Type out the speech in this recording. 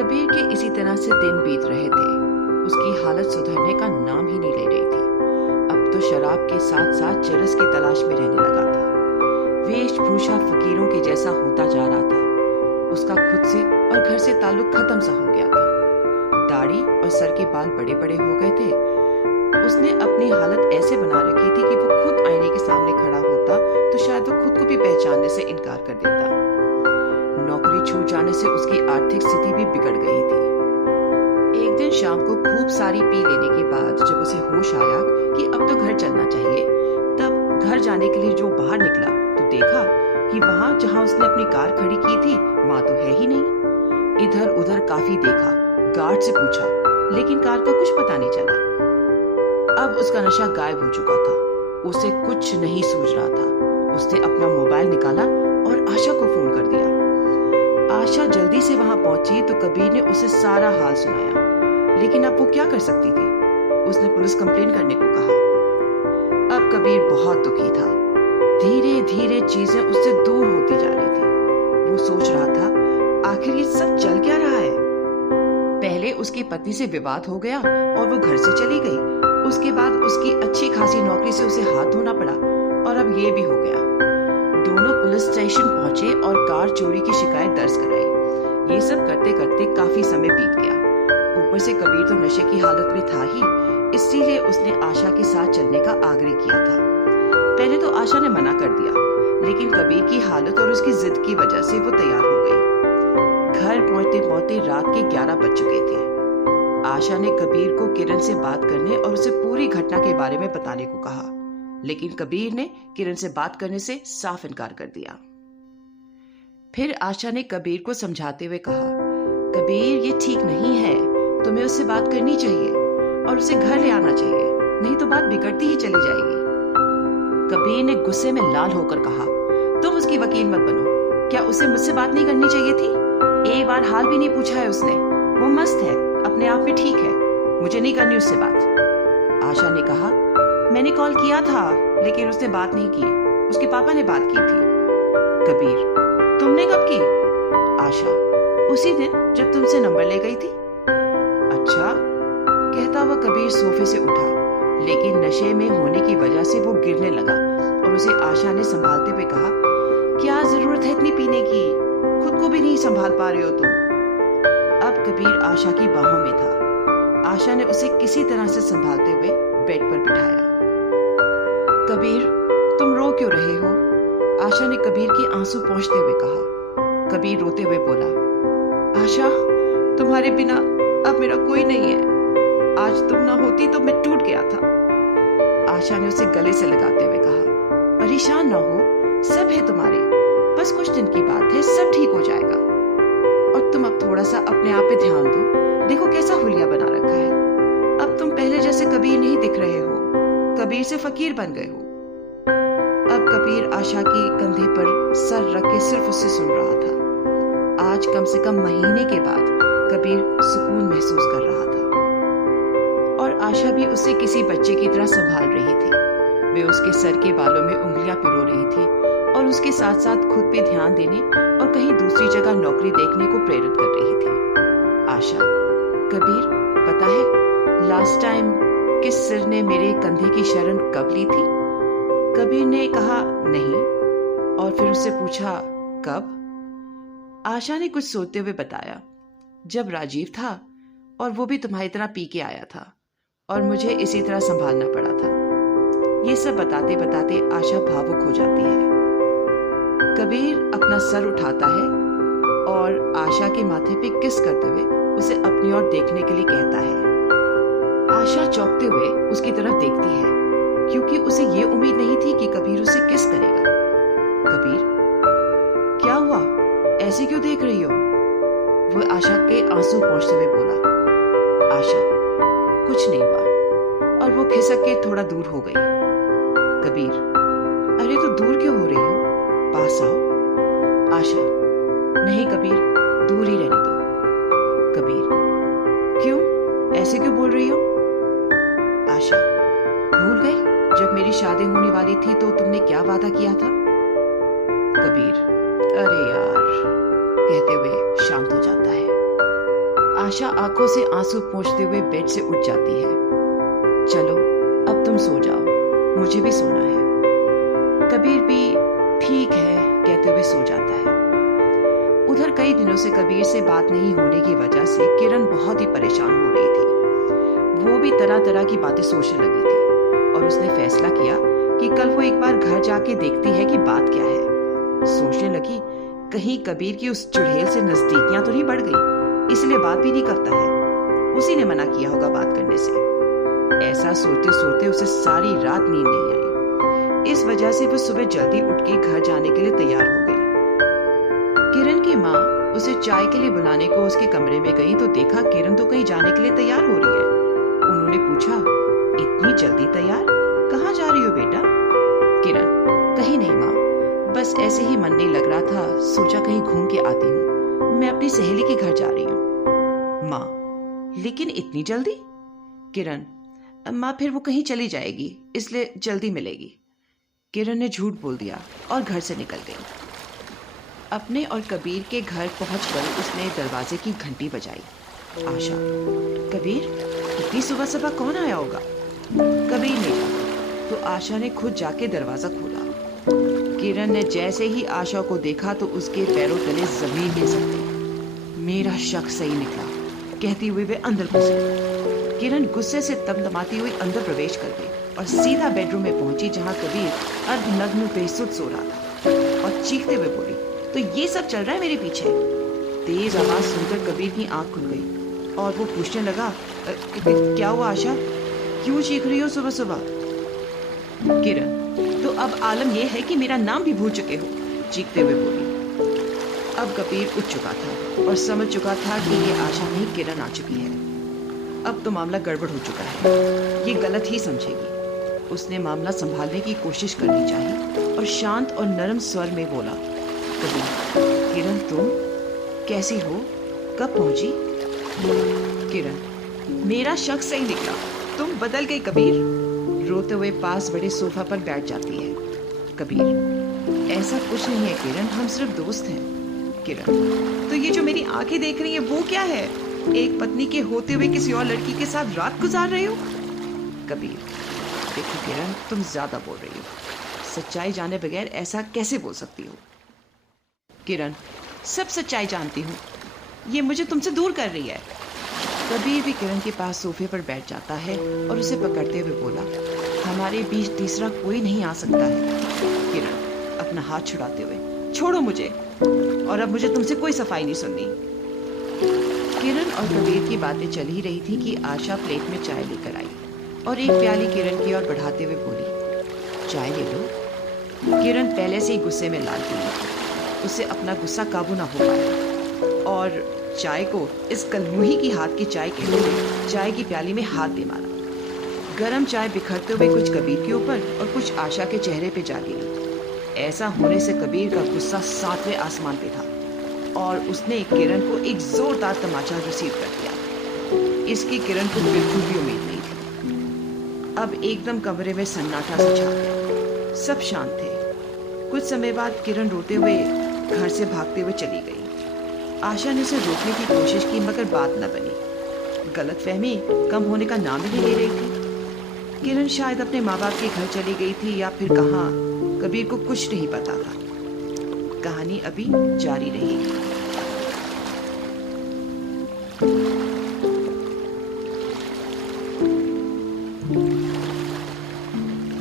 कबीर के इसी तरह से दिन बीत रहे थे। उसकी हालत सुधरने का नाम ही नहीं ले रही थी। अब तो शराब के साथ साथ चरस की तलाश में रहने लगा था। वेशभूषा फकीरों के जैसा होता जा रहा था। उसका खुद से और घर से ताल्लुक खत्म सा हो गया था। दाढ़ी और सर के बाल बड़े बड़े हो गए थे। उसने अपनी हालत ऐसे बना रखी थी कि वो खुद आईने के सामने खड़ा होता तो शायद वो खुद को भी पहचानने से इनकार कर देता। नौकरी छूट जाने से उसकी आर्थिक स्थिति भी बिगड़ गई थी। एक दिन शाम को खूब सारी पी लेने के बाद जब उसे होश आया कि अब तो घर चलना चाहिए, तब घर जाने के लिए जो बाहर निकला तो देखा कि वहां जहां उसने अपनी कार खड़ी की थी वहां तो है ही नहीं। इधर उधर काफी देखा, गार्ड से पूछा, लेकिन कार का कुछ पता नहीं चला। अब उसका नशा गायब हो चुका था। उसे कुछ नहीं सूझ रहा था। उसने अपना मोबाइल निकाला और आशा को फोन कर दिया। आशा जल्दी से वहां पहुंची तो कबीर ने उसे सारा हाल सुनाया, लेकिन अब वो क्या कर सकती थी। उसने पुलिस कंप्लेन करने को कहा। अब कबीर बहुत दुखी था। धीरे धीरे चीजें उससे दूर होती जा रही थी। वो सोच रहा था आखिर ये सब चल क्या रहा है। पहले उसकी पत्नी से विवाद हो गया और वो घर से चली गई। उसके बाद उसकी अच्छी खासी नौकरी से उसे हाथ धोना पड़ा और अब ये भी हो गया। दोनों पुलिस स्टेशन पहुंचे और कार चोरी की शिकायत दर्ज कराई। ये सब करते करते काफी समय बीत गया। ऊपर से कबीर तो नशे की हालत में था ही, इसीलिए उसने आशा के साथ चलने का आग्रह किया था। पहले तो आशा ने मना कर दिया, लेकिन कबीर की हालत और उसकी जिद की वजह से वो तैयार हो गई। घर पहुंचते पहुंचते रात के 11 बज चुके थे। आशा ने कबीर को किरण से बात करने और उसे पूरी घटना के बारे में बताने को कहा, लेकिन कबीर ने किरण से बात करने से साफ इनकार कर दिया। फिर आशा ने कबीर को समझाते हुए कहा, कबीर ये ठीक नहीं है, तुम्हें उससे बात करनी चाहिए और उसे घर ले आना चाहिए, नहीं तो बात बिगड़ती ही चली जाएगी। कबीर ने गुस्से में लाल होकर कहा, तुम उसकी वकील मत बनो। क्या उसे मुझसे बात नहीं करनी चाहिए थी? एक बार हाल भी नहीं पूछा है उसने। वो मस्त है, अपने आप में ठीक है, मुझे नहीं करनी उससे बात। आशा ने कहा, मैंने कॉल किया था लेकिन उसने बात नहीं की, उसके पापा ने बात की थी। कबीर, तुमने कब की? आशा, उसी दिन जब तुमसे नंबर ले गई थी। अच्छा, कहता हुआ कबीर सोफे से उठा, लेकिन नशे में होने की वजह से वो गिरने लगा और उसे आशा ने संभालते हुए कहा, क्या जरूरत है इतनी पीने की, खुद को भी नहीं संभाल पा रहे हो तुम। अब कबीर आशा की बाहों में था। आशा ने उसे किसी तरह से संभालते हुए बेड पर बिठाया। कबीर, तुम रो क्यों रहे हो? आशा ने कबीर के आंसू पोंछते हुए कहा। कबीर रोते हुए बोला, आशा, तुम्हारे बिना अब मेरा कोई नहीं है। आज तुम ना होती तो मैं टूट गया था। आशा ने उसे गले से लगाते हुए कहा, परेशान ना हो, सब है तुम्हारे, बस कुछ दिन की बात है, सब ठीक हो जाएगा। और तुम अब थोड़ा सा अपने आप पे ध्यान दो, देखो कैसा हुलिया बना रखा है। अब तुम पहले जैसे कबीर नहीं दिख रहे हो, कबीर से फकीर बन गए हो। अब कबीर आशा की कंधे पर सर रख के सिर्फ उससे सुन रहा था। आज कम से कम महीने के बाद कबीर सुकून महसूस कर रहा था और आशा भी उसे किसी बच्चे की तरह संभाल रही थी। वे उसके सर के बालों में उंगलियां पिरो रही थी और उसके साथ साथ खुद पे ध्यान देने और कहीं दूसरी जगह नौकरी देखने को प्रेरित कर रही थी। आशा, कबीर, पता है लास्ट टाइम किस सिर ने मेरे कंधे की शरण कब ली थी? कबीर ने कहा, नहीं, और फिर उससे पूछा, कब? आशा ने कुछ सोचते हुए बताया, जब राजीव था और वो भी तुम्हारी तरह पी के आया था और मुझे इसी तरह संभालना पड़ा था। ये सब बताते बताते आशा भावुक हो जाती है। कबीर अपना सर उठाता है और आशा के माथे पे किस करते हुए उसे अपनी ओर देखने के लिए कहता है। आशा चौंकते हुए उसकी तरफ देखती है, क्योंकि उसे ये उम्मीद नहीं थी कि कबीर उसे किस करेगा। कबीर, क्या हुआ, ऐसे क्यों देख रही हो? वो आशा के आंसू पोंछते हुए बोला। आशा, कुछ नहीं हुआ, और वो खिसक के थोड़ा दूर हो गई। कबीर, अरे तो दूर क्यों हो रही हो, पास आओ। आशा, नहीं कबीर, दूर ही रहने दो। कबीर, क्यों, ऐसे क्यों बोल रही हो? आशा, भूल गई जब मेरी शादी होने वाली थी तो तुमने क्या वादा किया था? कबीर, अरे यार, कहते हुए शांत हो जाता है। आशा आंखों से आंसू पोंछते हुए बेड से उठ जाती है। चलो अब तुम सो जाओ, मुझे भी सोना है। कबीर भी ठीक है कहते हुए सो जाता है। उधर कई दिनों से कबीर से बात नहीं होने की वजह से किरण बहुत ही परेशान हो रही थी। वो भी तरह तरह की बातें सोचने लगी थी और उसने फैसला किया कि कल वो एक बार घर जाके देखती है कि बात क्या है। सोचने लगी कहीं कबीर की उस चुड़ैल से नजदीकियां तो नहीं बढ़ गई, इसलिए बात भी नहीं करता है, उसी ने मना किया होगा बात करने से। ऐसा सोचते सोचते उसे सारी रात नींद नहीं आई। इस वजह से वो सुबह जल्दी उठ के घर जाने के लिए तैयार हो गई। किरण की माँ उसे चाय के लिए बुलाने को उसके कमरे में गई तो देखा किरण तो कहीं जाने के लिए तैयार हो रही है। उन्होंने पूछा, इतनी जल्दी तैयार, कहाँ जा रही हो बेटा? किरण, कहीं नहीं माँ, बस ऐसे ही मन नहीं लग रहा था, सोचा कहीं घूम के आती हूँ। मैं अपनी सहेली के घर जा रही हूँ। माँ, लेकिन इतनी जल्दी? किरण, माँ फिर वो कहीं चली जाएगी, इसलिए जल्दी मिलेगी। किरण ने झूठ बोल दिया और घर से निकल गई। अपने और कबीर के घर पहुंचकर उसने दरवाजे की घंटी बजाई। आशा, कबीर, इतनी सुबह सुबह कौन आया होगा? कबीर नहीं जागा तो आशा ने खुद जाके दरवाजा खोला। किरण ने जैसे ही आशा को देखा तो उसके पैरों तले जमीन खिसक गई। मेरा शक सही निकला, कहती हुई वे अंदर घुस गई। किरण गुस्से से तमतमाती हुई अंदर प्रवेश कर गई और सीधा बेडरूम में पहुंची जहां कबीर अर्धनग्न बेसुध सो रहा था और चीखते हुए बोली, तो ये सब चल रहा है मेरे पीछे? तेज आवाज सुनकर कबीर की आंख खुल गई और वो पूछने लगा, क्या हुआ आशा, क्यों चीख रही हो सुबह सुबह? किरण, तो अब आलम यह है कि मेरा नाम भी भूल चुके हो, चीखते हुए बोली। अब कबीर उठ चुका था और समझ चुका था कि ये आशा नहीं किरण आ चुकी है। अब तो मामला गड़बड़ हो चुका है, ये गलत ही समझेगी। उसने मामला संभालने की कोशिश करनी चाहिए और शांत और नरम स्वर में बोला, कबीर, किरण तुम कैसी हो, कब पहुंची? किरण, मेरा शक सही निकला, तुम बदल गई कबीर। रोते हुए पास बड़े सोफा पर बैठ जाती है। कबीर, ऐसा कुछ नहीं है किरण, हम सिर्फ दोस्त हैं। किरण, तो ये जो मेरी आंखें देख रही है वो क्या है? एक पत्नी के होते हुए किसी और लड़की के साथ रात गुजार रहे हो? कबीर, देखो किरण, तुम ज्यादा बोल रही हो, सच्चाई जाने बगैर ऐसा कैसे बोल सकती हो? किरण, सब सच्चाई जानती हूँ, ये मुझे तुमसे दूर कर रही है। कबीर भी किरण के पास सोफे पर बैठ जाता है और उसे पकड़ते हुए बोला, हमारे बीच तीसरा कोई नहीं आ सकता है। किरण अपना हाथ छुड़ाते हुए, छोड़ो मुझे, और अब मुझे तुमसे कोई सफाई नहीं सुननी। किरण और कबीर की बातें चल ही रही थी कि आशा प्लेट में चाय लेकर आई और एक प्याली किरण की ओर बढ़ाते हुए बोली, चाय ले लो। किरण पहले से ही गुस्से में लाल थी, उसे अपना गुस्सा काबू ना हो पाया और चाय को इस कलमुही की हाथ की चाय कहते हुए चाय की प्याली में हाथ दे मारा। गरम चाय बिखरते हुए कुछ कबीर के ऊपर और कुछ आशा के चेहरे पे जा गिरी। ऐसा होने से कबीर का गुस्सा 7वें आसमान पे था और उसने किरण को एक जोरदार तमाचा रिसीव कर दिया। इसकी किरण को बिल्कुल भी उम्मीद नहीं थी। अब एकदम कमरे में सन्नाटा सा छा गया, सब शांत थे। कुछ समय बाद किरण रोते हुए घर से भागते हुए चली गई। आशा ने उसे रोकने की कोशिश की मगर बात न बनी। गलतफहमी कम होने का नाम ही नहीं ले रही थी। किरण शायद अपने माँ बाप के घर चली गई थी या फिर कहाँ, कबीर को कुछ नहीं पता था। कहानी अभी जारी रहेगी।